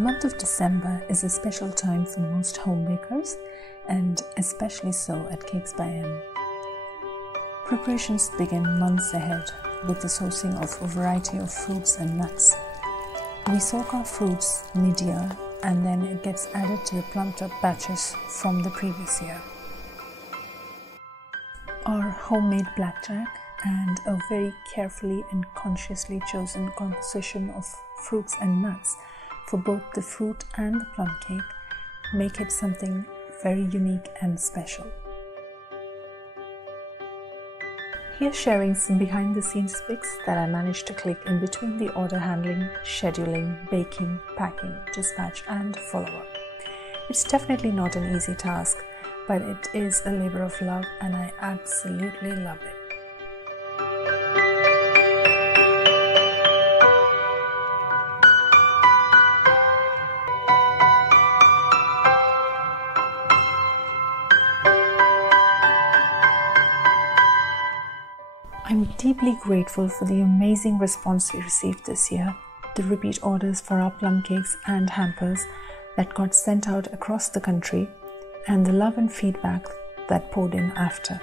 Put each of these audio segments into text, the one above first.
month of December is a special time for most homemakers, and especially so at CakesbyM. Preparations begin months ahead with the sourcing of a variety of fruits and nuts. We soak our fruits mid-year and then it gets added to the plumped up batches from the previous year. Our homemade blackjack and a very carefully and consciously chosen composition of fruits and nuts for both the fruit and the plum cake make it something very unique and special. Here's sharing some behind the scenes pics that I managed to click in between the order handling, scheduling, baking, packing, dispatch and follow-up. It's definitely not an easy task, but it is a labor of love and I absolutely love it. I'm deeply grateful for the amazing response we received this year, the repeat orders for our plum cakes and hampers that got sent out across the country, and the love and feedback that poured in after.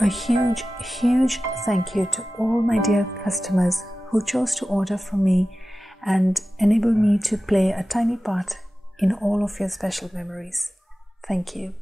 A huge thank you to all my dear customers who chose to order from me and enable me to play a tiny part in all of your special memories. Thank you.